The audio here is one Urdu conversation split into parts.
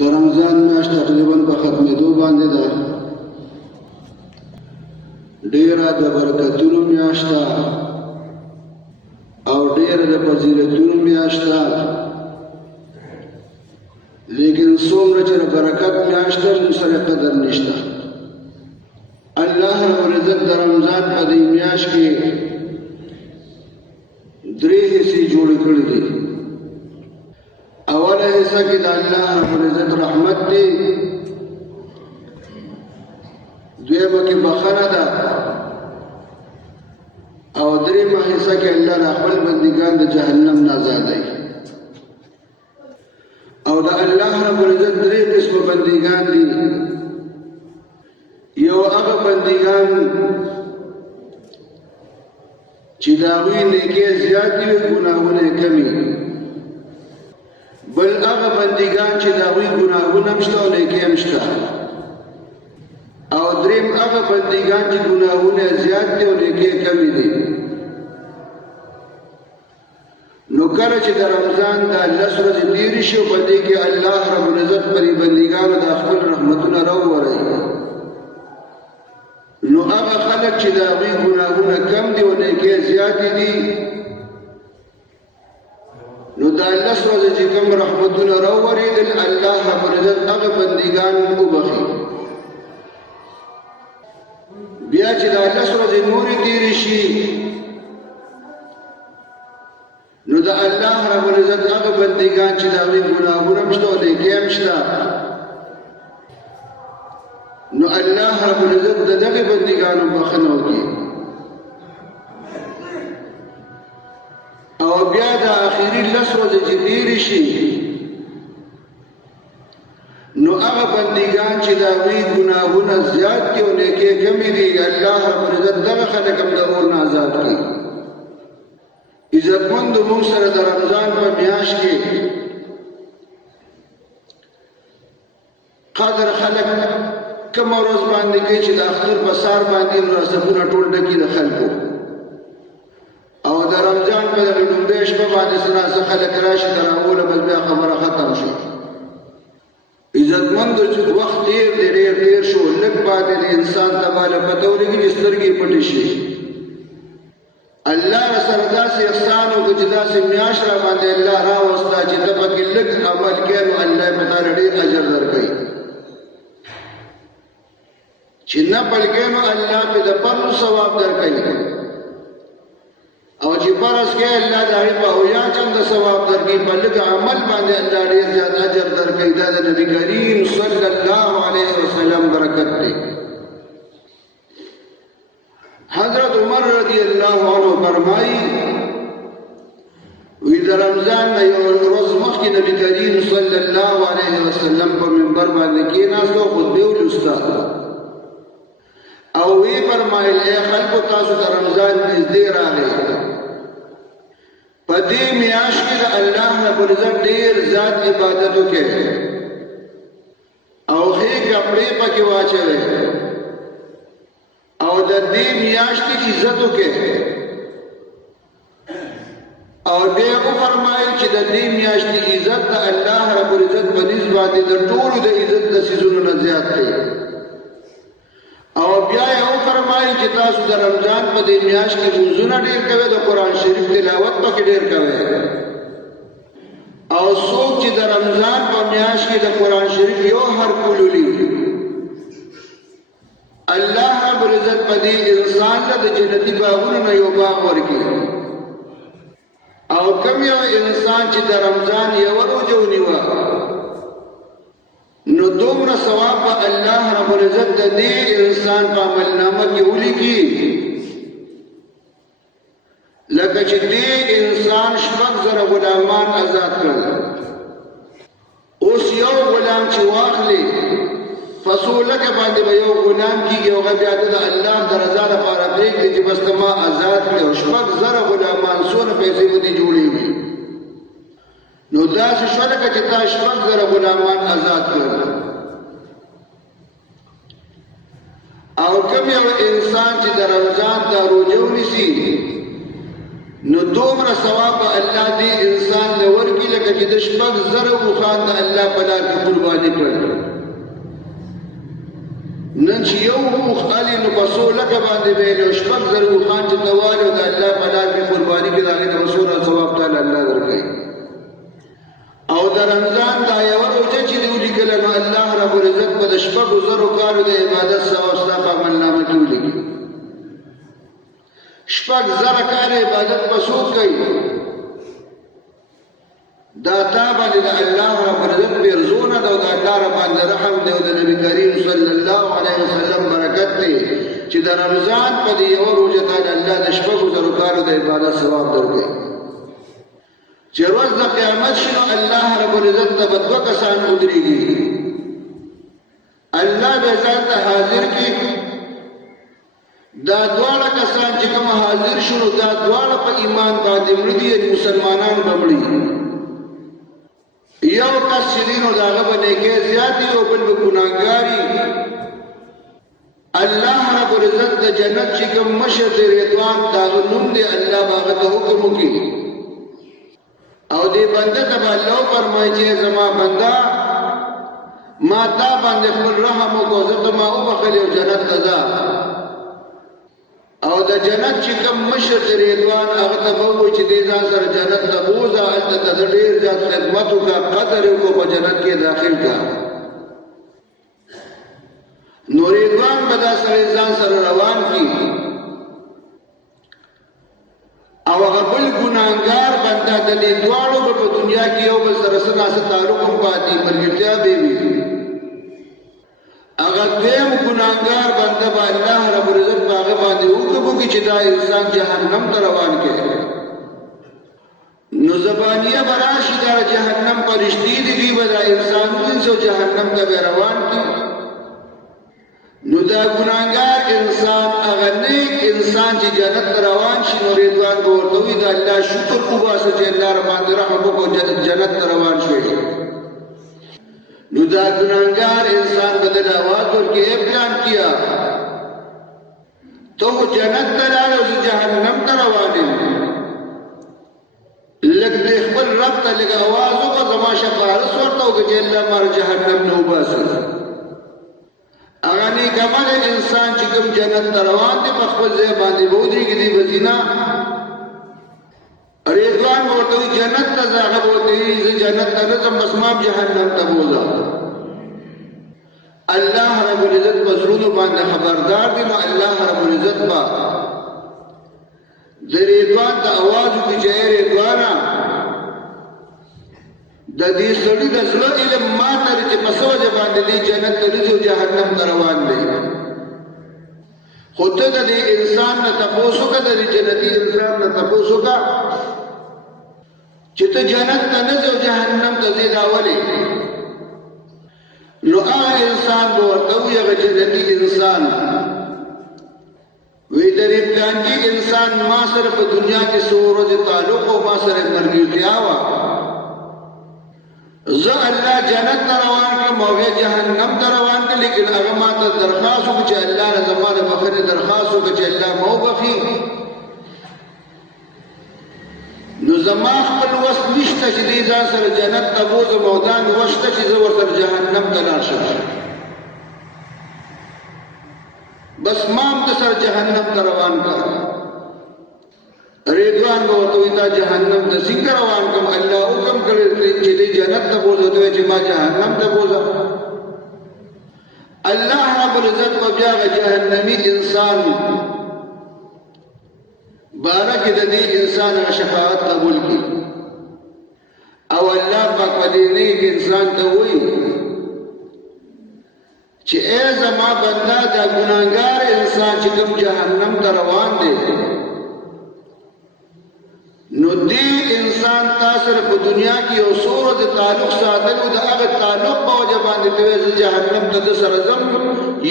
د رمضان میاشت تقریبا په ختمېدو باندې ده. ډېره د برکتونو میاشت ده او ډېره د فضیلتونو میاشت ده، لیکن څومره چې د برکت میاشت ده موږ سره قدر نشته. الله رب العزت د رمضان په دې میاشت کې درې حصې جوړې کړې دي. اوله حصہ کې د الله رب العزت رحمت دی، دویمه کې بخښنه ده، او دریمه حصہ کې الله د خپل بندګان د جهنم نه آزادوي. او د الله رب العزت درې قسمه بندګان دي. یو هغه بندګان چې د هغوی نیکۍ زیاتې وي، ګناهونه یې کم وي. بل هغه بندګان چې د هغوی ګناهونه هم شته او نیکۍ هم شته. او دریم هغه بندګان چې ګناهونه یې زیات دي او نیکۍ یې کمې دي. نو کله چې د رمضان دا 10 ورځې تېرې شي، په دې کې الله رب العزت پر بندګانو د خپل رحمتونه راووروي، نو هغه خلک چې د هغوی ګناهونه کم دي او نیکۍ زیاتې دي، نو دا 10 ورځې چې کوم رحمتونه راوورېدل، الله رب العزت هغه بندګان وبخي. بیا چې دا 10 ورځې نورې تېرې شي، نو د الله رب العزت هغه بندګان چې د هغوی ګناهونه هم شته او نیکۍ هم شته، نو الله رب العزت د دغه بندګانو بخښنه وکړي. او بیا د آخري 10 ورځې چې تېرې شي، نو هغه بندګان چې د هغوی ګناهونه زیات دي او نیکۍ کمې دي، الله رب العزت دغه خلک هم د اور نه آزاد کړي. عزتمندو موږ سره د رمضان په میاشت کې قدر خلک کومه ورځ باندې کوي چې د اختر په سهار باندې رسمونه ټول ډکي د خلکو، او د رمضان په دغه لومړۍ شپه باندې څه خلک راشي د راوړه، بل بیا خبره ختم شي. عزتمندو چې وخت ډېر شو، لږ پاتې د انسان ته باندې پته ولګي چې سترګې پټې شي. الله رسره داسې احسان وکړو چې داسې میاشت را باندې الله راوسته چې ته پکې لږ عمل کوې، نو الله په تا ډېر اجر درکوي. چې نه پل کوې نو الله پې د پرلو ثواب درکوي، او چې فرض کوې الله د هغې په اویا چنده ثواب درکوي. په لږ عمل باندې الله ډېر زیات اجر درکوي. دا د نبي کریم صلی الله علیه وسلم برکت دی. حضرت عمر رضی الله عنه فرمایي، وی د رمضان نه یو ورځ مخکې نبي کریم صلی الله علیه وسلم په منبر باندې کېناست او خطبه ولوسته، او وی فرمایل: ای خلکو، تاسو د رمضان نږدې راغئ. په دې میاشت کې د الله رب العزت ډېر زیات عبادت وکړئ او ښې کپړې پکې واچوئ، او د دې میاشتې عزت وکړئ. او بیا وفرمایل چې د دې میاشتې عزت د الله رب العزت په نسبت باندې د ټولو د عزت د څیزونو نه زیات دی. او بیا یې وفرمایل چې تاسو د رمضان په دې میاشت کې لمونځونه ډېر کوئ، د قرآن شریف تلاوت پکې ډېر کوئ. او څوک چې د رمضان په میاشت کې د قرآن شریف یو حرف ولولي، الله رب العزت په دې انسان ته د جنتي باغونو نه یو باغ ورکړي. او کوم یو انسان چې د رمضان یو روژه ونیوه، نو دومره ثواب به الله رب العزت د دې انسان په عملنامه کې ولیکي، لکه چې دې انسان 6,000 غلامان آزاد کړل. اوس یو غلام چې واخلي، فصولکه باندې به یو غلام کېږي، او بیا د الله د رضا لپاره پرېږدي چې بس ته ما آزاد کړې، او 6,000 غلامان څونه پیسې به دې جوړېږي. نو داسې شوه لکه چې تا 6,000 غلامان آزاد کړل. او کوم یو انسان چې د رمضان دا روژه ونیسي، نو دومره ثواب به الله دې انسان له ورکړي لکه چې د شپږ زره اوښان د الله په لار کې قرباني کړ. نن چې یو اوښ الي نو په څو لکه باندې ویل او شپږ زره اوښان چې ته والي او د الله په لار کې قرباني کړي د هغې ته به څومره ثواب تعالی الله درکوي. او د رمضان دا یوه روژه چې دې ولیکله نو الله رب العزت به د شپږو زرو کالو د عبادت ثواب ستا په عملنامه کې ولیکي. شپږ زره کاله عبادت په څوک کوي؟ دا تا باندې د الله رب العزت پیرزونه ده او د الله رب باندې رحم دی او د نبي کریم صلی الله علیه وسلم برکت دی چې د رمضان په دې یوه روژه باندې الله د شپږو زرو کالو د عبادت ثواب درکوي. چې ورځ د قیامت شي نو الله رب العزت ته به دوه کسان ودرېږي. الله به ځان ته حاضر کړي. دا دواړه کسان چې کوم حاضر شنو دا دواړه په ایمان باندې مړه دي، یعنې مسلمانان به مړي. یو کس چې دی نو د هغه به نیکۍ زیاتې او بل به ګناهګار وي. الله رب العزت د جنت چې کوم مشر دی رضوان د هغه نوم دی، الله به هغه ته حکم وکړي او دې بنده ته به الله وفرمایي چې زما بنده ما تا باندې خپل رحم وکړو، زه ته ما وبخلې او جنت ته ځه. او د جنت چې کوم مشر دی رضوان هغه ته به ووایي چې دې ځان سره جنت ته بوځه، هلته ته د ډېر زیات خدمت وکړه، قدر یې وکړو، په جنت کې داخل کړه. نو رضوان به دا سړی ځان سره روان کړي او هغه بل ګناهګار بنده د دې دواړو به په دنیا کې یو بل سره څه ناڅه تعلق هم پاتې ملګرتیا به وي. هغه دویم ګناهګار بنده به الله رب العزت په هغه باندې حکم وکړي چې دا انسان جهنم ته روان کړي. نو زبانیه به راشي دا جهنم فرشتې دي، دوی به دا انسان ونیسي او جهنم ته به روان کړي. نو دا ګناهګار انسان هغه نیک انسان چې جنت ته روان شي نو رضوان به ورته وایي د الله شکر وباسه چې الله رباندې رحم وکړو جنت ته روان شوې. نو دا ګناهګار انسان به دله آواز ورکړي اے پلان کیا تو جنت ته لاړې او زه جهنم ته روان یم، لږ دې خپل رب ته لږ آواز وکړه، زما شفاعت ورته وکړه چې الله ما جهنم نه وباسي. هغه نیک عمل انسان چې کوم جنت ته روان دی په خپل ځای باندې به ودرېږي، دی به ځي نه. رضوان به ورته وایي جنت ته ځه، هغه به ورته وایي زه جنت ته نه ځم، بس ما هم جهنم ته بوځه. الله رب العزت په زړونو باندې خبردار دی. نو الله رب العزت به د رضوان ته آواز وکړي چې ای رضوانه د دې سړي د زړه علم ما ته چې په څه وجه باندې دی جنت ته نه ځي او جهنم ته روان دی. خو ته د دې انسان نه تپوس وکړه، د دې جنتي انسان نه تپوس وکړه چې ته جنت ته نه ځې او جهنم ته ځې دا ولې؟ نو هغه انسان به ورته وایي هغه جنتي انسان وی د دې پلانکي انسان ما سره په دنیا کې څو ورځې تعلق او ما سره ملګرتیا وه، زه الله جنت ته روان کړم او هغې جهنم ته روان کړم، لیکن هغه ما ته درخواست وکړو چې الله نه زما د بخښنې درخواست وکړه چې الله ما وبخي. نو زما خپل وس نشته چې دې ځان سره جنت ته بوځم او دا مې وس شته چې زه ورسره جهنم ته لاړ شم، بس ما هم د سره جهنم ته روان کړه. رضوان به ورته وایي تا جهنم ته څنګه روان کړم؟ الله حکم کړی چې دې جنت ته بوځه، ته وایې چې ما جهنم ته بوځه. الله رب العزت به بیا هغه جهنمي انسان باره کې د دې انسان هغه شفاعت قبول کړي او الله پاک په دې نیک انسان ته وایي چې ای زما بنده دا ګناهګار انسان چې کوم جهنم ته روان دی نو دې انسان تا سره په دنیا کې یو څو ورځې تعلق ساتلو، د هغه تعلق په وجه باندې ته وایې زه جهنم ته د سره ځم،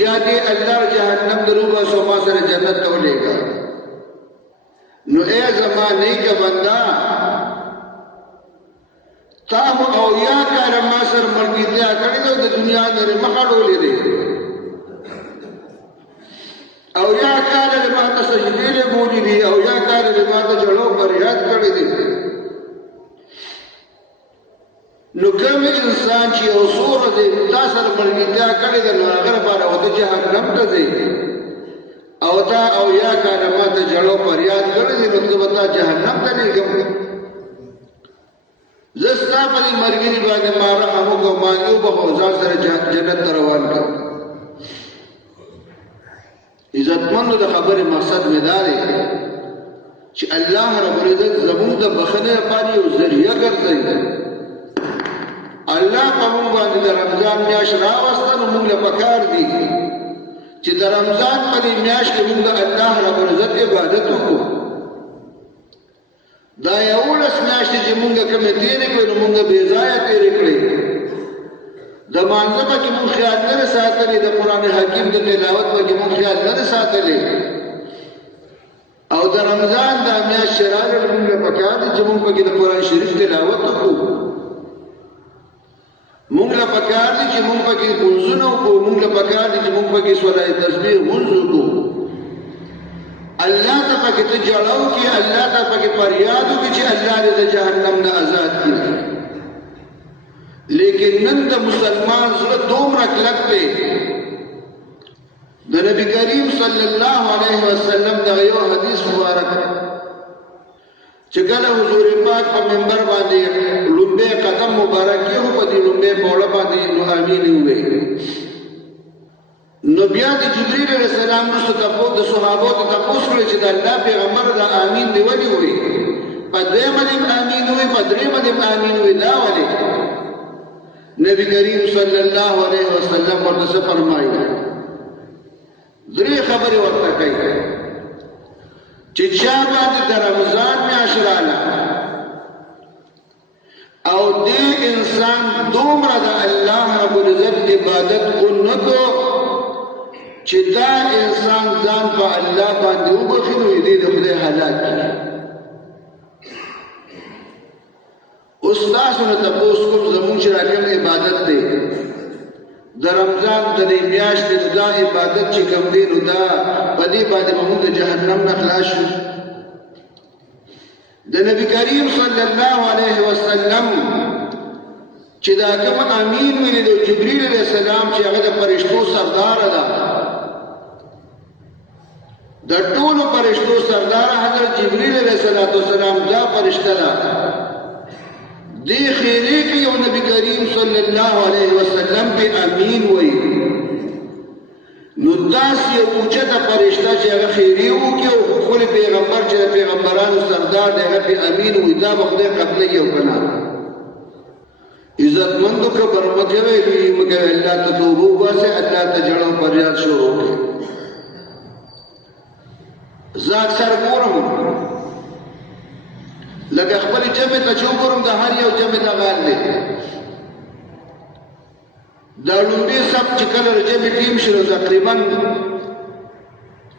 یا دې الله جهنم ته روباسو ما سره جنت ته ولېږه. نو اے زما نیکه بنده تا خو اویا کاله ما سره ملګرتیا کړې ده او د دنیا نه مخ اړولې دی، او یا کال د ماته سجدې له بولی دي او یا کال د ماته جړو فریاد کړی دي. نو کوم انسان چې یو څو ورځې تا سره ملګرتیا کړې ده نو هغه لپاره ورته جهنم ته ځي او تا او یا کال ماته جړو فریاد کړی دي نو ته به تا جهنم ته لېږم. زه ستا په دې ملګري باندې ما رحم وکړم ما دې وبخښه ځان سره جنت ته روان کړم. عزتمندو د خبرې مقصد مې دا دی چې الله رب العزت زموږ د بخښنې لپاره یو ذریعه ګرځوي. الله په موږ باندې د رمضان میاشت راوسته نو موږ له پکار دي چې د رمضان په دې میاشت کې موږ د الله رب العزت عبادت وکړو. دا 11 میاشتې چې موږ کومې تېرې کړې نو موږ بې ځایه تېرې کړې. د مانځه پکې موږ خیال نه ساتلی، د قرآن حکیم د تلاوت پکې موږ خیال نه ساتلی او د رمضان دا میاشت چې راغله موږ له پکار دي چې موږ پکې د قرآن شریف تلاوت وکړو. موږ له پکار دي چې موږ پکې لمونځونه وکړو. موږ له پکار دي چې موږ پکې صلات تسبیح لمونځ وکړو. الله ته پکې ته جړه وکړې، الله ته پکې فریاد وکړې چې الله دې د جهنم نه آزاد کړي. لیکن نن د مسلمان زړه دومره کلک دی. د نبی کریم صلی الله علیه وسلم دغه یو حدیث مبارک چې کله حضور پاک په منبر باندې لومبه قدم مبارک یې په دې لومبه پوړه باندې نو امین وې. نو بیا د جبرئیل علیه السلام نو تاسو د صحابو ته تاسو کړی چې د الله پیغمبر د امین دی ولي وې، په دې باندې امین وې، په درې باندې امین وې. دا ولي نبی کریم صلی الله علیه وسلم ورته فرمایي درې خبرې ورته کوي چې چا باندې د رمضان میاشت راغله او دې انسان دومره د الله رب العزت عبادت ونکو چې دا انسان ځان په الله باندې وبخښي نو دې د خدای هلاک کړي. استاد نو تاسو کوم زمون چې راګم عبادت دی د رمضان د دې میاشتې د عبادت چې کوم دی نو دا په دې باندې موږ د جهنم نه خلاص شو. د نبی کریم صلی الله علیه وسلم چې دا کوم امین ویل د جبرئیل علیه السلام چې هغه د فرشتو سردار ده، د ټولو فرشتو سردار حضرت جبرئیل علیه السلام دا فرشته ده. دی خیری کی یو نبی کریم صلی اللہ علیہ وسلم پہ امین ہوئی نو داس یو اوچتا فرشتہ چې هغه خیری وکړي او خپل پیغمبر چې پیغمبرانو سردار دی هغه پہ امین ہوئی دا به خدای قبلې یو کنه. عزتمندو که برمکه ویلي مکه الله ته توبه وباسه، الله ته جړو فریاد شروع کړي. زه اکثر ګورم لکه خپل جمع ته چې وګورم د هر یو جمع ته غال دی. دا لومبي سب چې کله جمع ټیم شي نو تقریبا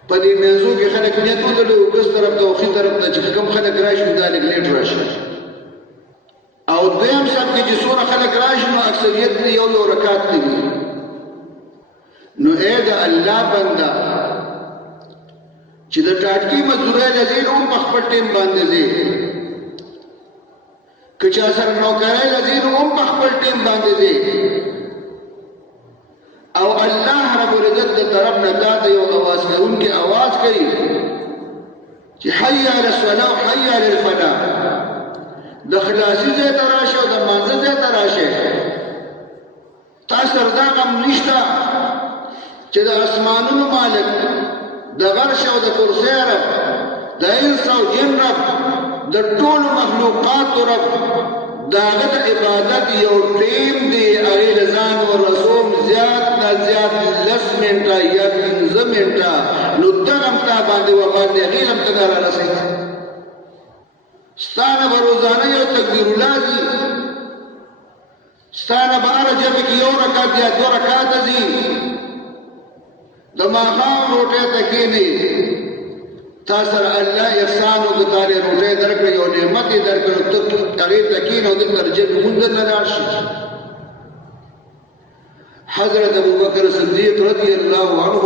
په دې منځو کې خلک نیت ودلو اوس طرف ته او خي طرف ته چې کوم خلک راشي دا لږ لیټ راشي او دویم سب کې چې څومره خلک راشي نو اکثریت یو یو رکعت کوي. نو اے د الله بنده چې د ټاټکي مزدورۍ لږه هم په خپل ټیم باندې دی که چا سره نوکرۍ لذین هم په خپل ټیم باندې دی او الله رب العزت د طرف نه دا د یو اواز کوونکي اواز کوي چې حي علی الصلاة حي علی الفلاح. د خلاصي ځای ته راشه او د مانځه ځای ته راشه. تاسو سره دا غم نشته چې د اسمانونو مالک د غرش او د کرسۍ رب د انس او جن رب د ټولو مخلوقاتو رب داغه د عبادت یو ټیم دی هغې له ځان ورسوم زیات نه زیات 10 منټه یا 15 منټه نو دغه هم تا باندې وباندې هغې هم ته نه رارسوي. ستا نه به روزانه یو تکبیر الله ځي، ستا نه به هره جمعې کې یو رکعت یا 2 رکعته ځي. د ماښام روټۍ ته کښېنې تا سره الله احسان وکړ، تا له روټۍ درکړې یو نعمت یې درکړ ته هغې ته کښېنه او دلته جمعې لمونځ ته لاړ شي. حضرت ابوبکر صدیق رضی الله عنه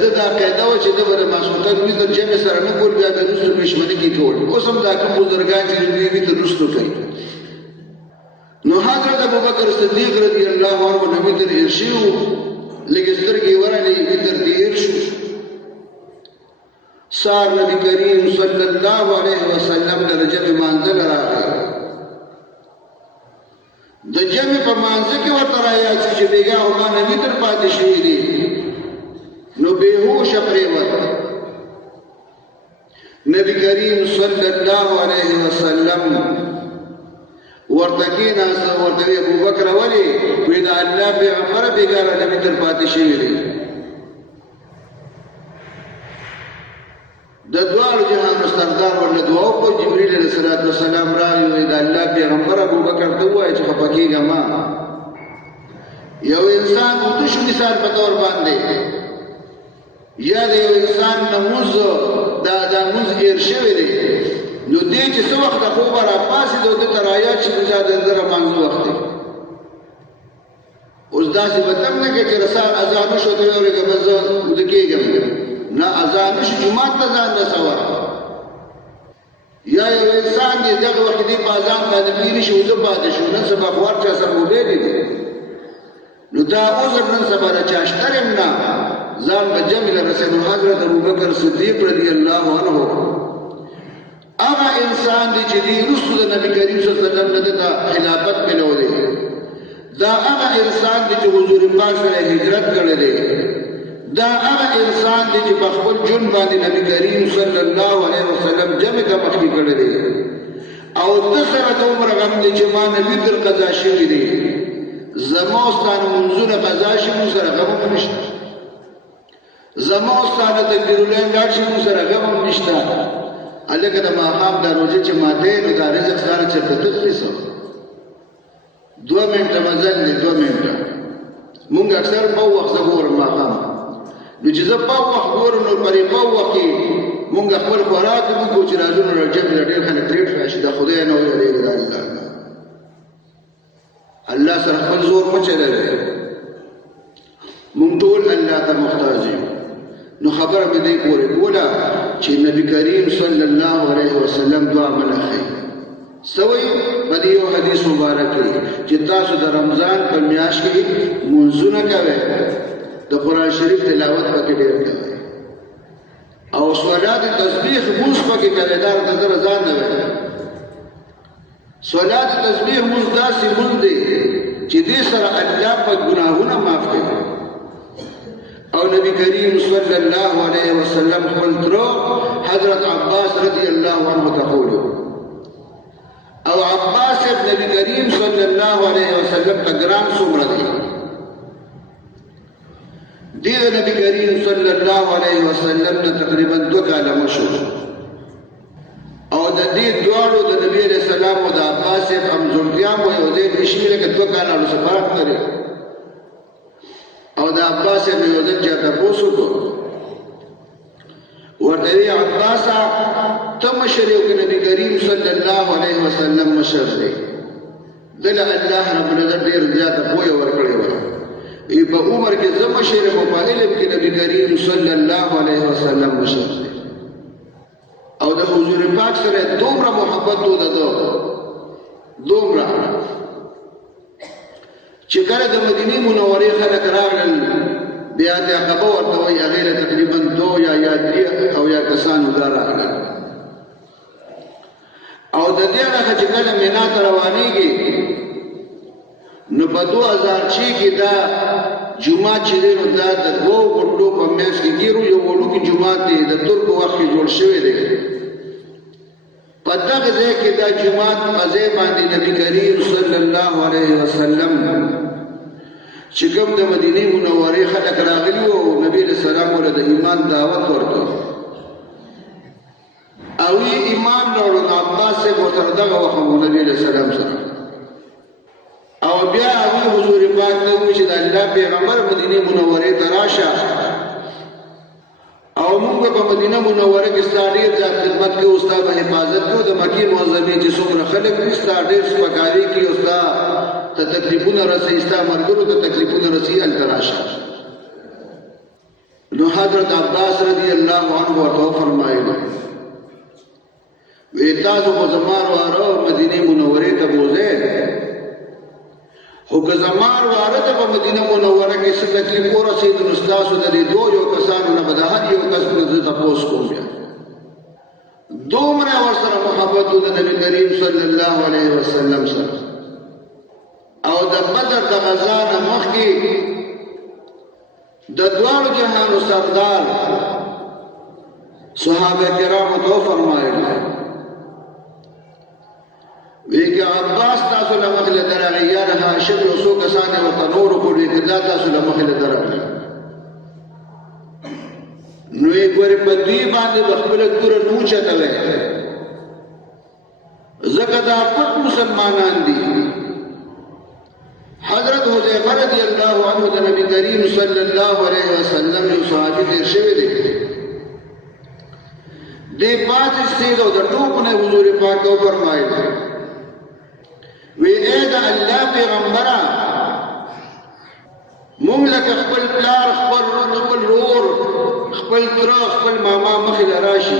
د دا قاعده و چې د بر ماسوتن وتر جمع سره نه کول بیا د رسو پښمنه کې کول اوس هم دا کوم بزرګان چې دوی وتر رسو کوي نو حضرت ابوبکر صدیق رضی الله عنه نبی تر ارشیو لګسترګي ورالي وتر دی ارشو سار نبی کریم صلی الله علیه وسلم درجه منزل راغی د جمع په منځ کې ورته راځي چې بیګا او نبی تر پاتې شوی دی نو بیهوش پریوت نبی کریم صلی الله علیه وسلم ورته کېناست ورته وی ابوبکر ولی وی دا الله پیغمبر بیګا نبی تر پاتې شوی دی د دوالو جهان سردار ورله دعا کو جبرئیل علیہ السلام راغی وی دا الله پیغمبر ابوبکر ته وایي چې خپکیږه ما یو انسان د شو مثال په تور باندې یا د یو انسان نموز دا موز غیر شوی دی نو دې چې څو وخت خو برا پاسې د ترایا چې د زره منځ وخت اوس داسې وتم نه کې چې رسال اذان شو ته ورګه بز ودکېږم نه اذان شو جمعه ته ځان رسوا یا یو انسان دې دغه وخت دی په اذان باندې پیری شو د باندې شو نن سبا خور چا سره موبایل دی نو دا عذر نن سبا را چاشترم نه ځان بجمل رسول حضرت ابوبکر صدیق رضی الله عنه هغه انسان دی چې دی رسول نبی کریم صلی الله علیه وسلم د خلافت ملولې دا هغه انسان دی چې حضور پاک سره هجرت کړی دی دا هغه انسان دی چې په خپل جون باندې نبی کریم صلی الله علیه وسلم جمع ته مخکې کړی دی او د سره د عمر غم دی چې ما نبی تر قضا شوی دی زما ستانه منځونه قضا شوی سره غم نشته زما ستانه تکبیر الله لاړ شي سره غم نشته الګا د ماقام د روزه چې ماته نو د رزق سره چې په تخصیص 2 منټه مزل دی 2 منټه مونږ اکثر په وخت زګور ماقام نو چې زه په وخت ګور نو پرې په وخت مونږ خپل خوراک مونږ چې راځو نو راځي ډېر خلک ډېر راشي د خدای نه ویلې د الله سره خپل زور مچلوي مونږ ټول الله ته محتاج یو نو خبر به دې پورې کوله چې نبی کریم صلی الله علیه وسلم دعا منخي سوي په دې یو حدیث مبارک کې چې تاسو د رمضان په میاشت کې منځونه کوئ د قران شریف تلاوت پکې ډېر کوئ او صلات تسبیح موږ پکې کوي دا د ځان نه وي صلات تسبیح موږ داسې مونږ دي چې دې سره الله په ګناهونه معاف کوي او نبی کریم صلی الله علیه وسلم قلت حضرت عباس رضی الله عنه تقول او عباس ابن نبی کریم صلی الله علیه وسلم تگرام سمر دی دید نبی کریم صلی الله علیه وسلم تقریبا 2 کاله مشو او د دې دوالو د نبی علیہ السلام او د عباس ابن زلقیام او یوزید بشمیره کې 2 کاله له فرق لري او د عباس ابن یوزید چاته پوسو کو ورته وی عباس ته مشر یو کې نبی کریم صلی الله علیه وسلم مشر دی دل الله رب العزت ډیر زیات پوی ورکړی و ای په عمر کې زم مشر په علم کې نبی کریم صلی الله علیه وسلم مشر دی او د حضور پاک سره دومره محبت ودته دومره چې کله د مدینه منورې خلک راغلل بیا د عقبه ورته وی هغه تقریبا 2 یا 3 او یا کسانو دا راغلل او د دې هغه چې کله مینا ته روانېږي نو په 2006 کې دا جمعه چې نو دا د 2 غټو په میاس کې ګیرو یو وړوکی جمعه دی د ترکو وخت کې جوړ شوی دی په دغه ځای کې دا جمعه په ځای باندې نبی کریم صلی الله علیه وسلم چې کوم د مدینه منورې خلک راغلي وو نبی رسول الله د ایمان دعوت ورکړ او ایمان لرو عباس سے ورته دغه وخت نبی رسول الله سره او بیا هغه حضور پاک ته وی چې د الله پیغمبر مدینه منورې ته راشه او موږ په مدینه منوره کې ستاسو ځات خدمت کې استاد حفاظت کو د مکی معظمه چې څومره خلک ستاسو سپکاوي کې استاد ته تکلیفونه رسي ستاسو مرګرو ته تکلیفونه رسي التراشه نو حضرت عباس رضی اللہ عنہ ورته فرمایلی وی تاسو په زمار واره مدینه منورې ته بوزئ خو که زمار واره ته په مدینه منوره کې څه تکلیف ورسېد نو ستاسو د دې دوه یو کسانو نه به د هر یو کس نه زه تپوس کوم بیا دومره ورسره محبت د نبی کریم صلی الله علیه وسلم سره او د بدر د غزا نه مخکې د دواړو جهانو سردار صحابه کرامو ته فرمایلی ویگه عباس تاسو لمخل دراغی یا ده هاشم یو سو کسانی ورطا نورو کردی که دا تاسو لمخل دراغی نوی گوری پا دوی باندی بخبل دور نوچه دوی زکر دا پت مسلمانان دی حضرت حذیفہ رضی اللہ عنہ دا نبی کریم صلی اللہ علیہ وسلم یو صحابی تیر شوی دی دی پاس استیدو دا ٹوپنے حضور پاک کو فرمائی دی وی اے دا اللہ پیغمبرہ مونگ لکا خپل پلار خپل رور خپل ترا خپل ماما مخی لراشی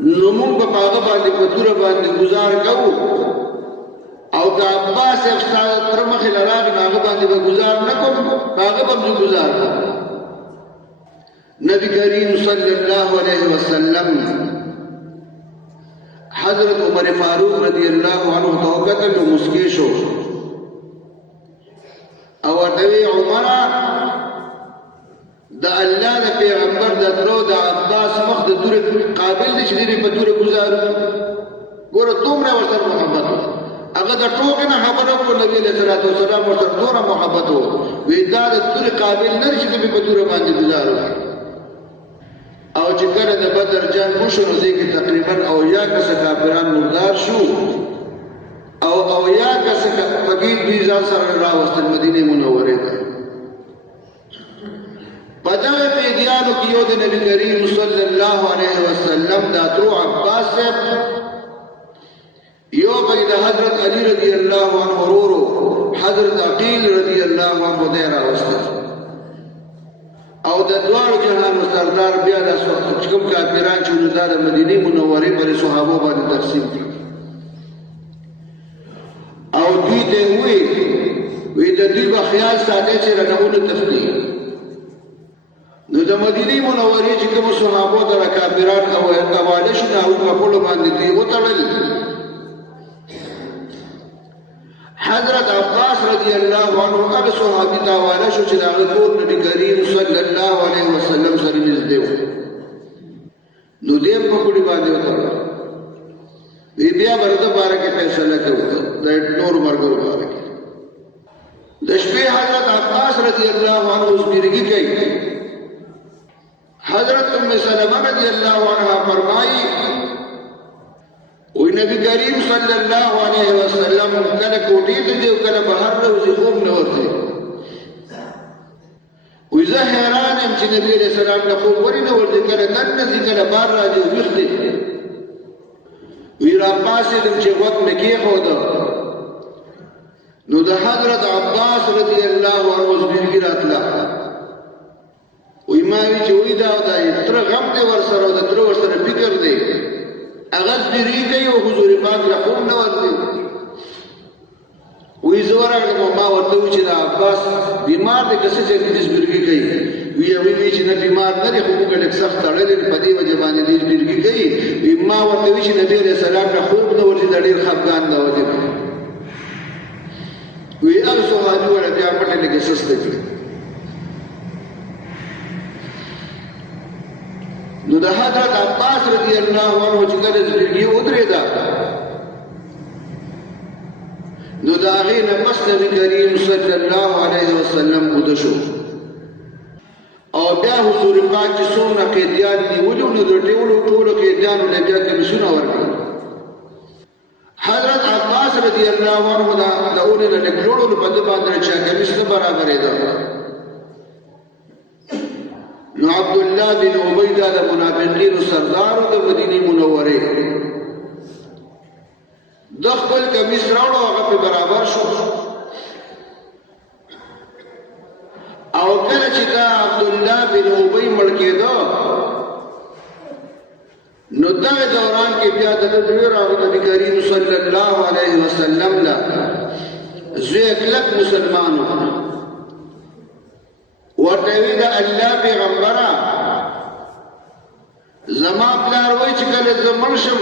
نو مونگ پا پاغا باندی پتور باندی گزار کهو او دا عباس افستاد تر مخی لراغی ناغا باندی با گزار نکم پاغا باندی گزار نبی کریم صلی اللہ علیہ وسلم حضرت عمر فاروق رضی اللہ عنہ توقتل و مسکیشو او ارتوی عمرہ دا اللہ دا پیغمبر دا درو دا عباس مخد دور قابل دی چدیری پا دور گزارو گورا دومره ورسر محبت ہو اگر دا ٹوکنا خبرو کو نبی علیہ السلام ورسر دورا محبت ہو وی دا دور قابل نر چدیری پا دور باندی گزارو او چې کله د بدر جنگ وشو نو دې تقریبا او یا کس کافران مردار شو او یا کس فقیر بیزا سره راوستل مدینه منوره ته په دغه پیډیانو کې یو د نبی کریم صلی الله علیه وسلم دا ترو عباس یو بل د حضرت علی رضی الله عنه ورورو حضرت عقیل رضی الله عنه دې راوستل او د دوارو جهانو سردار بیا د کوم کافران چې نو د مدینه منورې پر صحابه باندې تقسیم کړ او دوی ته وی د دې په خیال ساتي چې رنګونه تفتی نو د مدینه منورې چې کوم صحابه د کافران او حواله شو دا په خپل باندې دی وتړل حضرت عباس رضی اللہ عنہ اب صحابی تاوالا شو چی داغتور نبی کریم صلی اللہ علیہ وسلم سر نزدے ہو نو دیم پکڑی باندے ہوتا وی بیا برده بارکی فیصلہ کے ہوتا دیٹ نور مرگو بارکی دشپی حضرت عباس رضی اللہ عنہ اس گرگی کئی حضرت ام سلمہ رضی اللہ عنہ فرمائی وی نبی کریم صلی اللہ علیہ وسلم کل کوٹی تجھے کل بہر روزی خوب نورتے وی زہ حیرانم چی نبی علیہ السلام نخوب وری نورتے کل ننزی کل بار راجی ویختی وی راپاسی دم چی وقت میں کی خودا نو دا حضرت عباس رضی اللہ عنہ زبیر راتلا وی ماوی چی وی داو دائی تر غم دے ورسر و دا تر ورسر فکر دے اغاز بیری گئی و حضور پاک لخوم نورتی وی زور اگر ما ورتوی چی دا عباس بیمار دے کسی چلی دیس برگی گئی وی چی نا بیمار ندی خوبو که لک سخت تڑلی پدی و جبانی دیس برگی گئی وی ما ورتوی چی نبی علیہ السلام لخوب نورتی دا دیر خفگان دا وجه وی اب صحابی والا بیا پٹی لگی سستے کلی نو دا حضرت عباس رضی اللہ عنہ چکر زبرگی ادری دا نو دا غین پس نبی کریم صلی اللہ علیہ وسلم ادشو او بیا حضور پاک چی سومنا قیدیان نیولو نو در ٹیولو ٹولو قیدیانو لے بیا کمیسونا ورکا حضرت عباس رضی اللہ عنہ دا اولی لنکلوڑو لپد باندر چا کمیسن برابر دا نو عبداللہ بن عبیدہ دا منافقین سردار دا مدینی منورے دخل کمیس راوڑو آقا پہ برابر شو او کل چی الله بن ابی مړ کېدو نو دغه دوران کې بیا د دوی راغی نبی کریم صلی الله علیه وسلم لا زوی کلک مسلمانو ورته وی دا الله پیغمبره زما پلار وای چې کله زمړ شم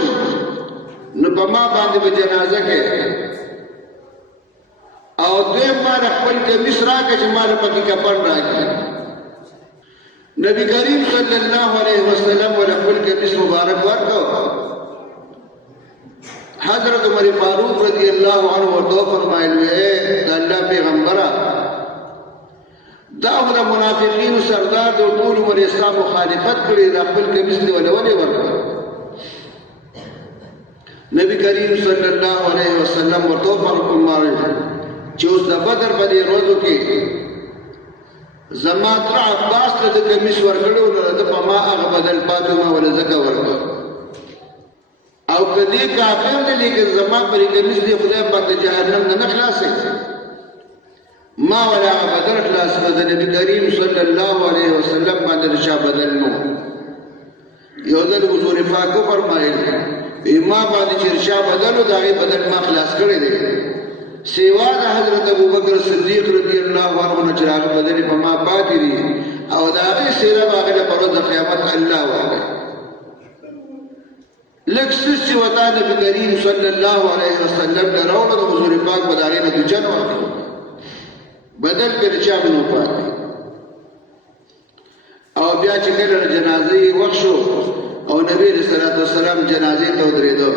نو په ما باندې به جنازه کې او دوی ما خپل کمیس راکړه چې ما له پکې کفن راکړي نبی کریم صلی الله علیه وسلم ولې خپل کمیس مبارک ورکړو حضرت عمر فاروق رضی الله عنه ورته فرمایلی د الله پیغمبره دا د منافقین سردار د ټول عمر اسلام مخالفت کړي د خپل کمیس دی ولې ورکړو نبی کریم صلی الله علیه وسلم ورته فرمایلی چې اوس د بدر په دې ورځو کې زما تر عباس ته د کمیس ورکړو نو د په ما هغه بدل پاتو ما ول زکه ورکړو او کدی کافر دې لیکن زما پر کمیس دی خدای پاک د جهنم نه خلاصي ما ولا بدل خلاص د نبی کریم صلی الله علیه وسلم باندې شا بدل نو یو ځل حضور پاک فرمایي ما باندې چې شا بدل دا بدل ما خلاص کړی دی سیوا د حضرت ابوبکر صدیق رضی الله عنه چراغ بدل په ما پاتې دي او دا غي سیره باغله پر ورځ قیامت الله وایي لکسس چې وتا نبی کریم صلی الله علیه وسلم دروړو د حضور پاک بدارې نه دجن وایي بدل پر چا بنو پاتې او بیا چې کله جنازې وښو او نبی رسول الله سلام جنازې ته درېدو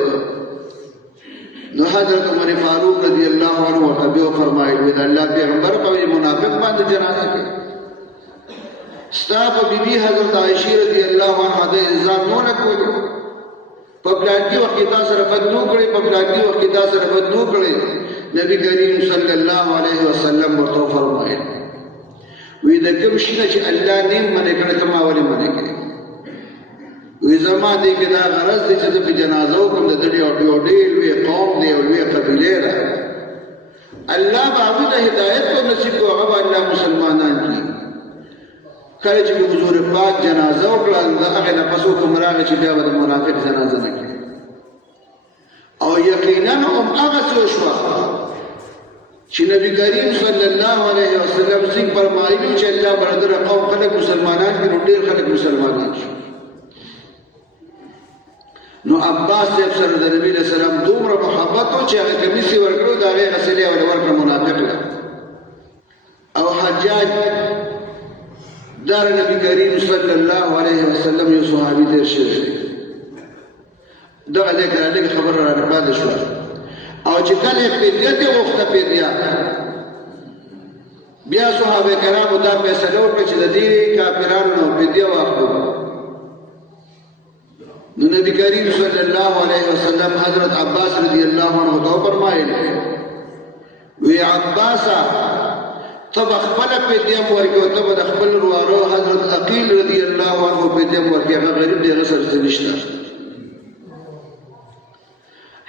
نو حضرت عمر فاروق رضی الله عنه ورته بیا فرمایي دا الله پیغمبر په منافق باندې جنازه کې ستاسو بیبي حضرت عائشہ رضی الله عنها د الزام نه کول په بلانکی وخت تاسو سره بدلو کړي په بلانکی وخت تاسو سره بدلو کړي نبی کریم صلی الله علیه وسلم ورته فرمایي وی د کوم شي چې الله نیم منې کړه ته ما ولې منې کړې وی زما دې کې دا غرض دي چې په جنازو کوم د دې او ډېر وی قوم دی او وی قبیله را الله باندې د هدایت کو نصیب کو هغه الله مسلمانان دي کله چې حضور پاک جنازه وکړه هغه نه پسو کوم راغی چې بیا د منافق جنازه نه کړي او یقینا هم هغه څه شو چې نبی کریم صلی الله علیه وسلم څنګه فرمایي چې الله برادر قوم خلک مسلمانان دي ډېر خلک مسلمانان شي نو عباس صاحب سره د نبی له سلام دومره محبت او چې هغه کمیسي ورکړو دا هغه غسلې او ورکړه منافق او حجاج دار نبی کریم صلی الله علیه وسلم یو صحابي تیر شوی دا دغه خبر را پاتې شو او چې کله پیډیا ته وخت پیډیا بیا صحابه کرامو دا فیصله وکړه چې د دې کافرانو پیډیا واخلو نو نبی کریم صلی الله علیه وسلم حضرت عباس رضی الله عنه ته فرمایلی وی عباسا تب خپل په دې ورکو تب د خپل وروارو حضرت عقیل رضی الله عنه په دې ورکو هغه غریب دی غسر نشته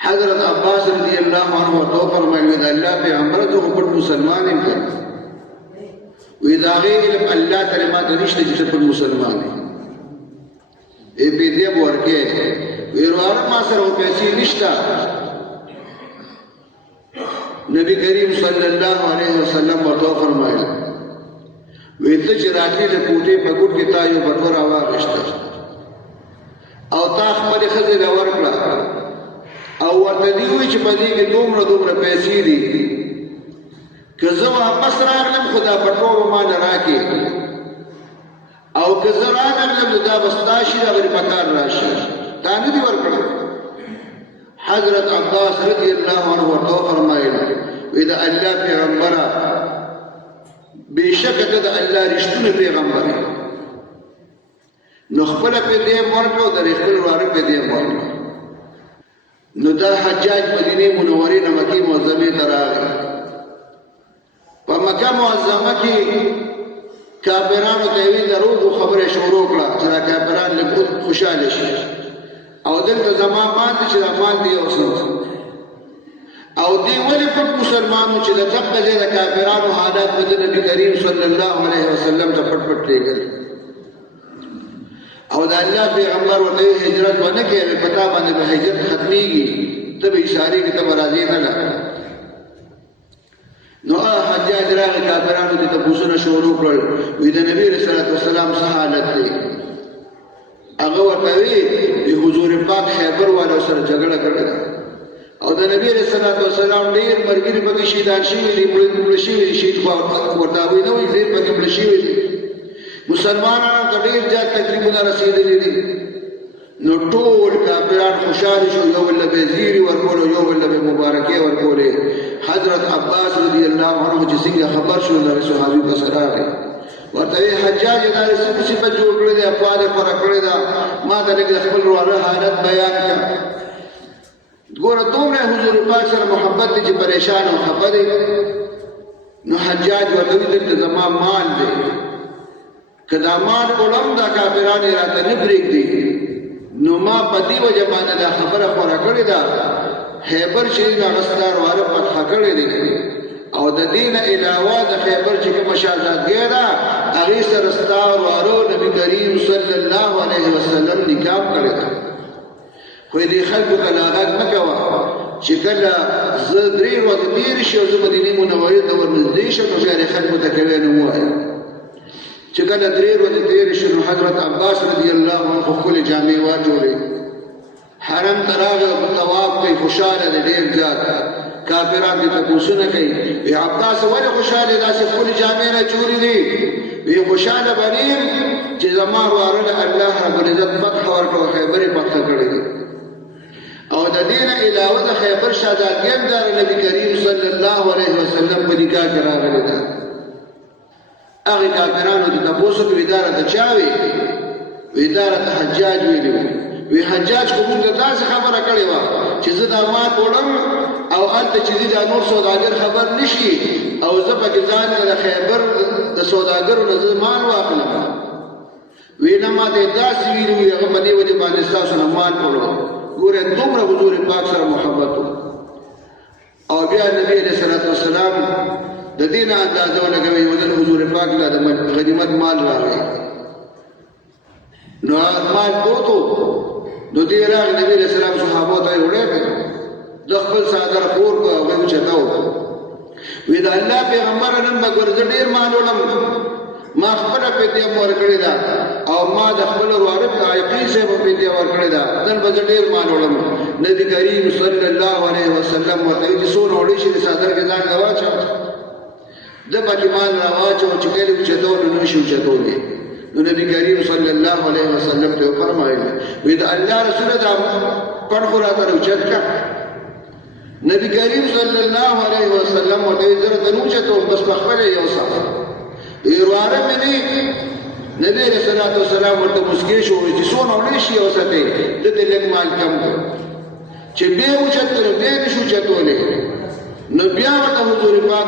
حضرت عباس رضی الله عنه ته فرمایلی دا الله پیغمبر ته خپل مسلمان یم وی دا غیر الله تعالی ما د نشته چې خپل مسلمان یم ای په دې ورکه ویروار ما سره پیسې نشته نبی کریم صلی الله علیه وسلم ورته فرمایي وی ته چې راځي د کوټې په ګوټ کې تا یو بټور واغشته او تا خپل خزر ورکړه او ورته دی وی چې په دې کې دومره پیسې دي که زه واپس راغلم خدا بټور ما نه راکې او که زه راغلم دا بستاشي دا غری پکار راشي دا نه دی ورکړه حضرت عباس رضی الله عنه ورته فرمایله اذا الله پیغمبره بشک ته د الله رښتونه پیغمبر نو خپل په دې ورکړو د خپل واره په دې ورکړو نو دا حجاج مدینه منورې نه مکه معظمه ته راغی په مکه معظمه کې کافرانو ته وی دروغ خبره شروع کړه چې کافران له خوشاله شي او دلته زما باندې چې مان دی اوسه او دی ولی په مسلمانانو چې د تقدې د کافرانو حالات د نبی کریم صلی الله علیه وسلم ته پټ لګل او د الله پیغمبر ورته هجرت ونه کوي پتا باندې به هجرت ختميږي ته به اشاره کې ته راځي نه لا نو حجاج راغی کافرانو ته تاسو شروع کړل وې د نبی رسول الله سلام حالت دی هغه ورته وی حضور پاک خیبر والو سره جګړه کړې او د نبی رسول الله سلام ډیر مرګري په شهیدان شوی دی په شوی شهید ورته وی نو ډیر په شوی دی مسلمانانو ته ډیر زیات تکلیفونه رسیدلي دي نو ټول کافران خوشاله شو یو ول به زیری ورکول یو ول به مبارکي ورکول حضرت عباس رضی الله عنه چې څنګه خبر شو د صحابي بسراغه ورته حجاج دا څه په جوړ کړی دی په دې پر کړی دا ما ته د خپل وروه حالت بیان کړ ګوره دومره حضور پاک سره محبت دي چې پریشان او خبرې نو حجاج ورته د زما مال دی کدا مال علم دا کافرانو راته نه پرېږدي نو ما په دې وجه باندې دا خبره خورا کړې ده خیبر چې دا غستار واره فتح کړې دي او د دین علاوه د خیبر چې کوم شاهزادګي ده هغه سره ستار واره نبی کریم صلی الله علیه وسلم نکاح کړی ده خو دې خلکو ته لاغت مکوا چې کله زدري ورځې تیر شي او د مدینه منورې د ورنږدې شو نو بیا خلکو ته کوي نو وایي چې کله درې ورځې تیر شي نو حضرت عباس رضی الله عنه خپل جامې واچولې حرم تراغه او طواف کوي خوشاله دي ډېر زیات کافرانو ته پوښتنه کوي ای عباس ولې خوشاله داسې خپل جامې نه چوري دي وی خوشاله بنیم چې زما وارونه الله رب العزت فتح ورکړو خیبر فتح کړی دي او د دین علاوه د خیبر شاهزادګۍ د نبی کریم صلی الله علیه وسلم په نکاح کې راغلي ده هغه کافرانو ته تاسو په اداره ته چاوي اداره ته حجاج ویلو وی حجاج کوم ته تاسو خبره کړې و چې زه د ما کوړم او انت چې د نور سوداګر خبر نشي او زه په ځان د خیبر د سوداګرو نه مال واخلم وینا ما ته داسې ویلو هغه په دې وجه باندې تاسو نه مال کوړو ګوره دومره حضور پاک سره محبت او بیا نبی علیہ الصلوۃ والسلام د دین اندازه ولګوي ودن حضور پاک له غنیمت مال راغی نو مال بوتو نو دې راغ نبی علیہ السلام صحابه ته وړه د خپل صادر خور کو هغه چتاو وی دا الله پیغمبر نن بګور ډیر مال ولم ما خپل په دې امر کړی دا او ما د خپل وارث عایقی سے په دې امر کړی دا نن بګور ډیر مال ولم نبی کریم صلی الله علیه وسلم ورته چې سونه وړي شي صادر کې ځان غواچو د پاکمان راواچو چې کله چې دوه نو شو چتولې نو نبی کریم صلی الله علیه وسلم ته فرمایي وی دا الله رسول دا پړ خورا تر چتکا نبی کریم صلی الله علیه وسلم ورته زره دنوچته بس خبره یو صاحب ایرواره مې نبی رسول الله والسلام ورته مسکی شو چې سونه وړي شي او سته د دې لګ مال کم چې به وچتر به شو چتولې نو بیا ورته حضور پاک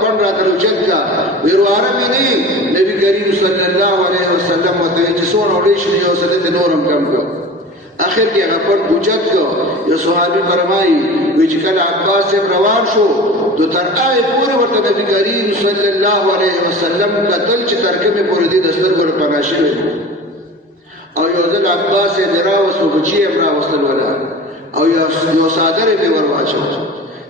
پړ راته چتکا ایرواره مې نبی کریم صلی الله علیه وسلم ورته چې سونه وړي شي او سته نورم کم کو اخر کې هغه پټ بوجت کو یو صحابي فرمایي وی چې کله عباس سے روان شو تو تر هغه پورې ورته نبی کریم صلی الله علیه وسلم قتل چې ترکمه پورې دي دستر ګور پناشي او یو ځل عباس سے دراوس وبچی امرا وصل ولا او یو صادر به ور واچو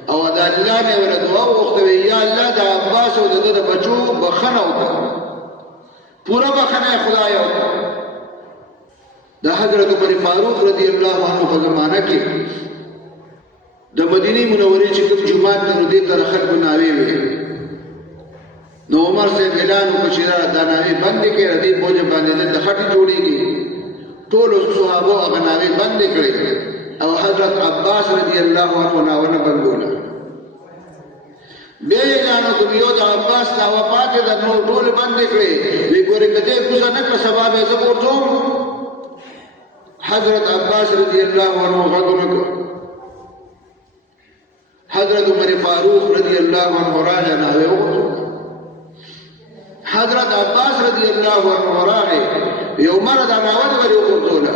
او د الله نه ور دعا وغوښته یا الله د عباس او د بچو بخنه وکړه پورا بخنه خدای وکړه د حضرت عمر فاروق رضی الله عنه په زمانہ کې د مدینه منورې چې کوم جمعه ته نو دې تر خلکو ناوي وي نو عمر سے اعلان وکړ چې دا ناوي بند کړي ردی بوجه باندې د خټي جوړيږي ټول صحابه هغه ناوي بند کړي او حضرت عباس رضی الله عنه ناونه بندول به یانو د یو د عباس دا وفات د نو ټول بند کړي وی ګورې کته کوزه نه په سبب یې زبورتم حضرت عباس رضی اللہ عنہ غضب حضرت عمر فاروق رضی اللہ عنہ راجع ناوے حضرت عباس رضی اللہ عنہ راجع یو مرد ناوے ولی غرزولا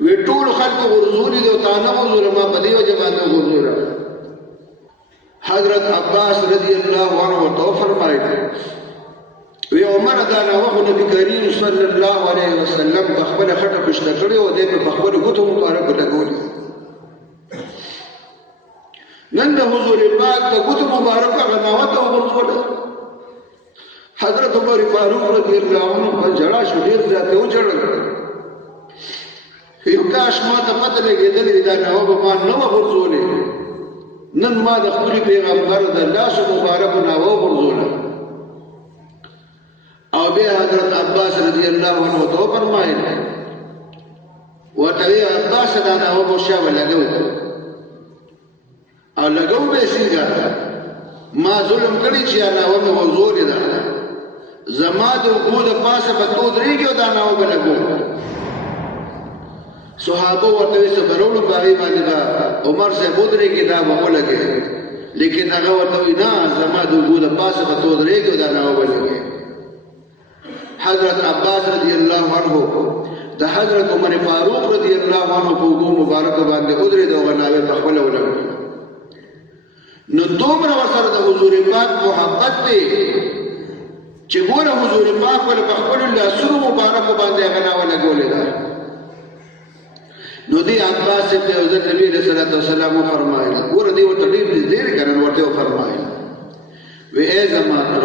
وی طول خلق غرزولی دو تانا غرزولا ما بدی و جبان دو غرزولا حضرت عباس رضی اللہ عنہ تو فرمائے وی عمر دا ناوخو نبی کریم صلی اللہ علیہ وسلم بخبر خطا کشتا کردی و دے پہ بخبر گتو مبارک لگولی نن دا حضور پاک دا گتو مبارک غناوتا و غرزولا حضرت عمر فاروق رضی اللہ عنہ پر جڑا شو دیر جاتے ہو جڑا یو کاش ما تا پتہ لگے دلی دا ناو بمان نو غرزولی نن ما دا خبری پیغمبر دا اللہ سو مبارک ناو غرزولا او بے حضرت عباس رضی اللہ عنہ تو فرمائے وتوی عباس دا ناو بشاو لگو او لگو بے سنگا ما ظلم کری چیا ناو میں غرزولی دا زما دو بود پاس بطود ریگیو دا ناو بلگو صحابہ ورطوی سے برولو باغی مانی با عمر سے بود ریگی دا بہو لگے لیکن اگا ورطوی نا زما دو بود پاس بطود ریگیو دا ناو بلگے حضرت عباس رضی اللہ عنہ دا حضرت عمر فاروق رضی اللہ عنہ کو گو مبارک باندے ادری دو غناوے تخبلو لگو نو دومره ورسره د حضور پاک محبت دی چې ګوره حضور پاک ول په خپل لاسونو مبارک باندې غناوه لګولې ده نو دی عباس ابن حضرت نبی صلی الله علیه وسلم فرمایله ګوره دی ورته ډیر دیر کنه ورته فرمایله وی ای زما تر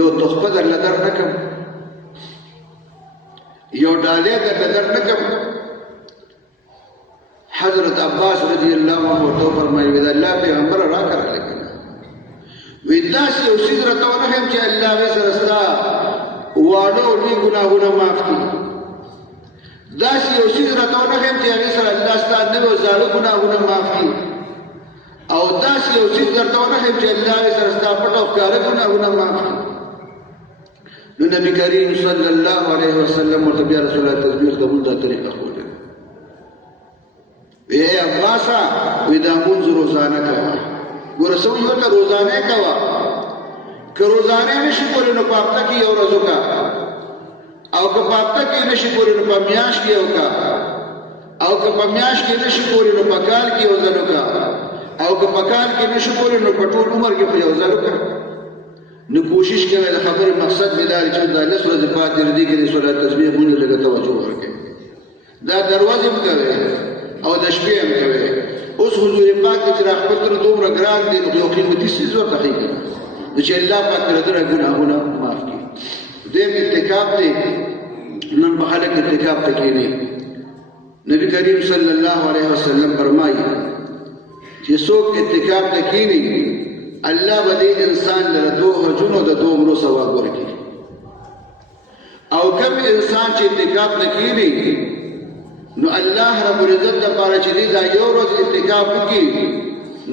یو تخفه در لدر نکم یو ډالې در لدر نکم حضرت عباس رضی اللہ عنہ تو فرمائی وید اللہ پیغمبر را کر لگے وید داسی او سیز رتو نخیم چا اللہ ویس رستا وانو لی گناہونا معاف کی داسی او سیز رتو نخیم چا ویس اللہ ستا نبی و زالو گناہونا معاف کی او داسی او سیز رتو نخیم چا اللہ ویس رستا پتو کار گناہونا معاف کی نو نبی کریم صلی اللہ علیہ وسلم مرتبی رسول اللہ تذبیخ قبول دا طریقہ خود اے عباسا ویدا منز روزانه کوا ګورسو یو ته روزانه کوا که روزانه نشي کولای نو پاتہ کی یو ورځو کا او که پاتہ کی نشي کولای نو پمیاش کی یو کا او که پمیاش کی نشي کولای نو پکال کی یو ځلو کا او که پکال کی نشي کولای نو پټول عمر کې یو ځلو کا نو کوشش کوي د خبرې مقصد بدار چې د الله سره د پاتې ردی کې د صلات تسبیح مونږ له توجه ورکړي دا دروازه کوي او د شپې هم کوي اوس حضور پاک چې راخپل تر دومره ګران دي نو یو قیمتي څیز ورته کوي چې الله پاک تر دغه ګناهونه معاف کړي دې اتکاب دی نن په خلک اتکاب تکي نه نبی کریم صلی الله علیه وسلم فرمایي چې څوک اتکاب تکي نه الله به انسان له دوه حجونو د دومره ثواب ورکړي او کوم انسان چې اتکاب تکي نه نو الله رب العزت د پاره چې دی دا یو ورځ اتکاف وکړي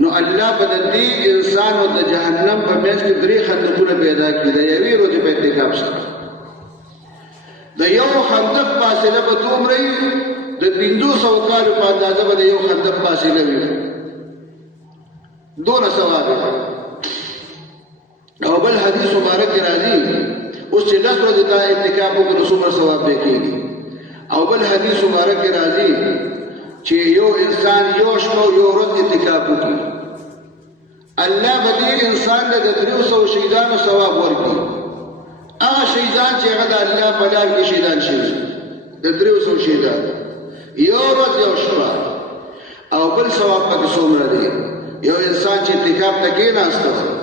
نو الله به د دې انسان او د جهنم په منځ کې درې خندقونه پیدا کړي دا یوې ورځې په اتکاف سره د یو خندق فاصله به دومره د 500 کالو په اندازه به د یو خندق فاصله وي دونه ثواب او بل حدیث مبارک راځي اوس چې لس ورځې دا اتکاف وکړو څومره ثواب به کېږي او بل حدیث مبارک راځي چې یو انسان یو شپه یو ورځ اتکاف وکړي الله به دې انسان له 300 شهیدانو ثواب ورکړي هغه شهیدان چې هغه د الله په لار کې شهیدان شي د 300 شهیدان یو ورځ یو شپه او بل ثواب پکې څومره دی یو انسان چې اتکاف ته کېناسته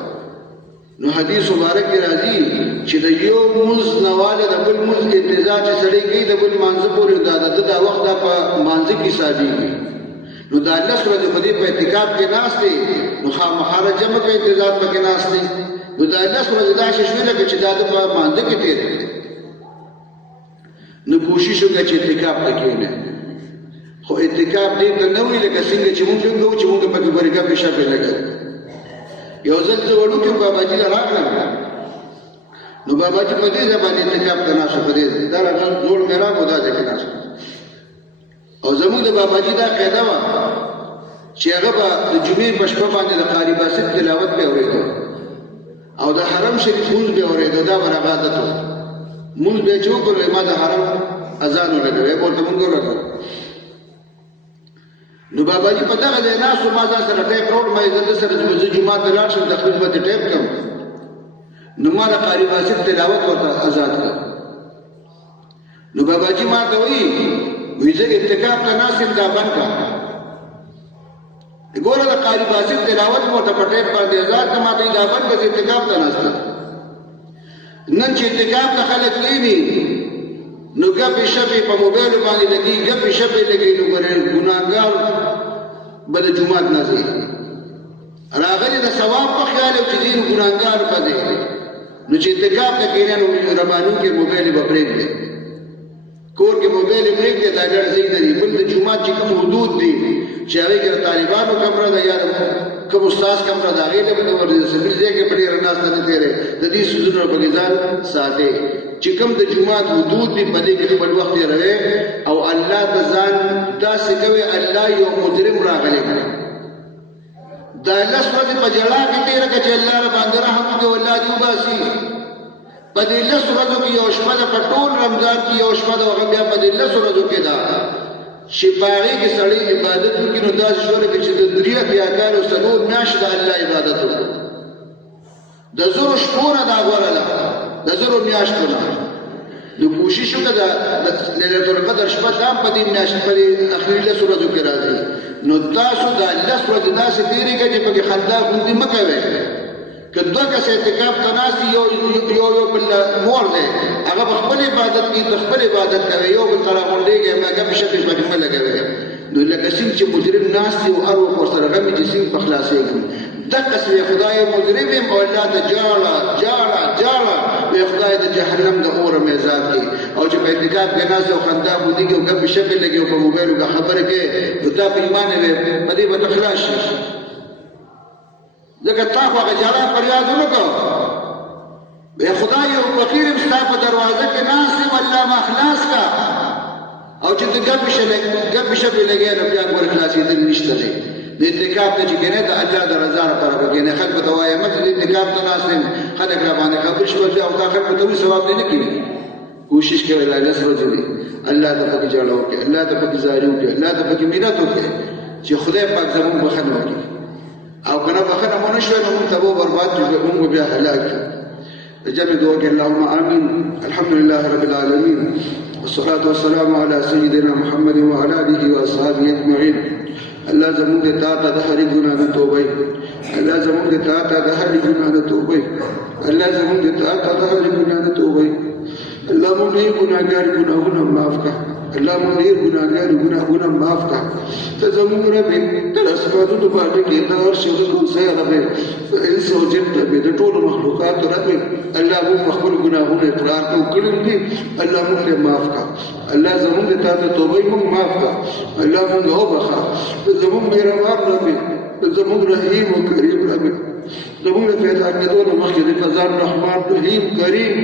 نو حدیث مبارک راځي چې د یو منځ نواله د بل منځ انتظار چې سړی کوي د بل منځ پورې دا وخت د منځ کې ساجيږي نو دا الله سره د خدای په اعتکاف کې ناس دي نو خامخا جمع په انتظار پکې ناس دي نو دا الله سره د شښونه کې چې دا د منځ کې تیر نو کوشش وکړي چې اعتکاف وکړي خو اعتکاف دې ته نه ویل کې څنګه چې موږ څنګه چې موږ په کې ورګه په شپه لګي یو ځل زه وړو کې باباجي راغلم نو باباجي په دې ځبانې اعتکاف ته ناشه په دې دا راغل جوړ میرا خدا دې کې ناشه او زموږ د باباجي دا قاعده و چې هغه به د جمعې په شپه باندې د قاری باسط تلاوت به اورېدو او د حرم شریف مونږ به اورېدو دا برابر ده مونږ به چې وکړو ما د حرم اذان ولګوي ورته مونږ ورته نو باباجي په دغه د ناسو ما ځا سره ټیپ روډ مې د سره د جمعه د لاړ شم د خپل په ټیپ کم نو ما د قاری باسط تلاوت ورته آزاد کړ. نو باباجي ما ته وی زه ارتکاب ته ناست یم دا بند کړه. ګوره د قاری باسط تلاوت مو ورته په ټیپ باندې آزاد کړه، ما ته دا بند کړه ارتکاب ته ناست یم. نن چې ارتکاب ته خلک کېني نو ګپې شپې په موبایلو باندې لګي، ګپې شپې لګي، نو ګورې ګناهګار به د جومات نه ځي. راغلي د ثواب په خیال او چې دین ګناهګار به دی، نو چې ارتکاب ته کېني نو ربانو کې موبایل به پرېږدي، کور کې موبایل پرېږدي، دا ګډ ځای لري. بل د جومات چې کوم حدود دي چې هغې کې د طالبانو کمره ده یا کوم استاز کمره ده، هغې ته به د سبیل ځای کې په ډېره ناسته نه تېری. د دې څیزونو نه پکې ځان ساتئ. چې کوم د جومات حدود دي په دې کې خپل وخت تېروئ او الله ته ځان داسې کوئ الله یو مجرم راغلی دا لس ورځې په جړا کې تېره کړه چې الله رباندې رحم وکړي او الله دې وباسي. په دې لس ورځو کې یو شپه ده، په ټول رمضان کې یو شپه ده، هغه بیا په دې لس ورځو کې ده چې په هغې کې سړی عبادت وکړي. نو داسې شوله کې چې د 3 کالو 4 میاشتې د الله عبادت وکړو. د زرو شپو نه دا غوره ده، د زرو میاشتو نه. نو کوشش وکړه د لیلة القدر شپه دا هم په دې میاشت په دې اخري لسو ورځو کې راځي. نو تاسو دا لس ورځې داسې تېرې کړئ چې پکې خندا غوندې مه کوئ. که 2 کسه اعتکاف ته ناست دي، یو بل مور دی، هغه به خپل عبادت کوي، ته خپل عبادت کوئ، یو بل ته راغونډېږئ، ګپې شپې پکې مه لګوئ. نو لکه څنګه چې مجرم ناست دی او هر وخت ورسره غمي چې څنګه په خلاصېږي، دقسې وی خدای مجرم یم او الله ته جاړه جاړه جاړه، وی خدای د جهنم د اوره مې عذاب کړي. او چې په اعتکاف کې ناست او خندا بودېږي او ګپې شپې لګي او په موبایلو کې خبرې کوي، نو دا په ایمان وی په دې به ته خلاص شي. ځکه تا خو هغه جاړه فریاد ونه کړ، وی خدای یو فقیر یم ستا په دروازه کې ناست یم، الله ما خلاص کا. او چې ته ګپې شپې لګې نو بیا ګورې خلاصېدل نشته دی. د اعتکاف ته چې کېنې د الله د رضا لپاره به کېنې. خلک به ته وایه مه چې د اعتکاف ته ناست یم، خلک را باندې خبرې شول او دا خلکو ته وایي ثواب دی نه کوي. کوشش کوئ لا 10 ورځې دي الله ته پکې جاړه وکړي، الله ته پکې زاري وکړي، الله ته پکې منت وکړي چې خدای پاک زموږ بخښنه وکړي. او که نه بخښنه مو نه شوی نو موږ تباه برباد شو، موږ بیا هلاک شو. جمع دعا کې اللهم آمین. الحمد لله رب العالمین والصلاة والسلام على سيدنا محمد وعلى آله وأصحابه أجمعين. الله زموږ د تا ته د هرې ګناه نه توبې، الله زموږ د تا ته د هرې ګناه نه توبې، الله زموږ د تا ته د هرې ګناه نه توبې. الله موږ ډېر ګناهګار ګناهونه معاف کړه، الله موږ ډېر ګناهګار ګناهونه معاف کړه. ته زموږ رب تر اسمانونو باندې کې د هر شي د کوم ځای رب انس او جن رب د ټولو مخلوقاتو رب الله موږ خپل ګناهونه اقرار کړي دي، الله موږ ته معاف کړه. الله زموږ ته ته توبه موږ معاف کړه، الله موږ وبخښه. زموږ مهربان رب، زموږ رحیم او کریم رب، زموږ پیدا کېدو نه مخکې د فضل رحمان رحیم کریم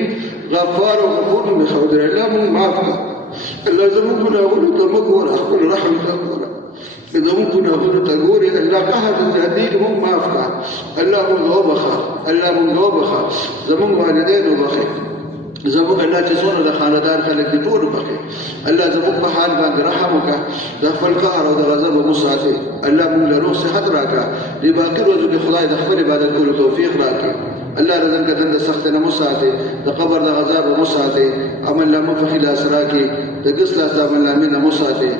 غفار او غفور مخاودر الله موږ معاف کړه. الله زموږ ګناهونه ته مه ګوره، خپل رحم ته ګوره. زموږ ګناهونه ته ګورې، الله قهر زیاتېږي موږ معاف کړه. الله موږ وبخښه، الله موږ وبخښه. زموږ والدین وبخښه، زموږ الله چې څونه د خاندان خلک دي ټول وبخښي. الله زموږ په حال باندې رحم وکړه، د خپل قهر او د غضب مو ساتي. الله موږ له روح صحت راکړه، د باقي ورځو کې خدای د خپل عبادت کولو توفیق راکړي. الله رضن کا دند سخت نه مساته، د قبر د عذاب مساته، عمل لا مفخ لاس راکړي، د ګس لاس عمل نه مساته.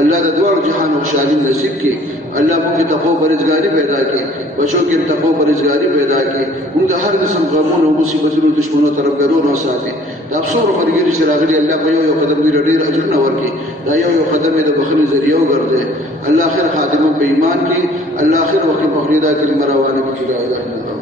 الله د دوه جهان خوشحالي نصیب کړي. الله موږ ته تقوا پرهیزګاري پیدا کړي، بچو کې تقوا پرهیزګاري پیدا کړي. موږ د هر قسم غمونو او مصیبتونو دشمنو طرف ګرځو ساتي. د افسوس مرګري چې راغلي الله په یو قدم دی ډېر اجرونه ورکړي. دا یو قدم د بخښنې ذریعہ وګرځي. الله خیر خاتمه په ایمان کې، الله خیر وخت په خریدا کې مروانه کې لا اله الا الله.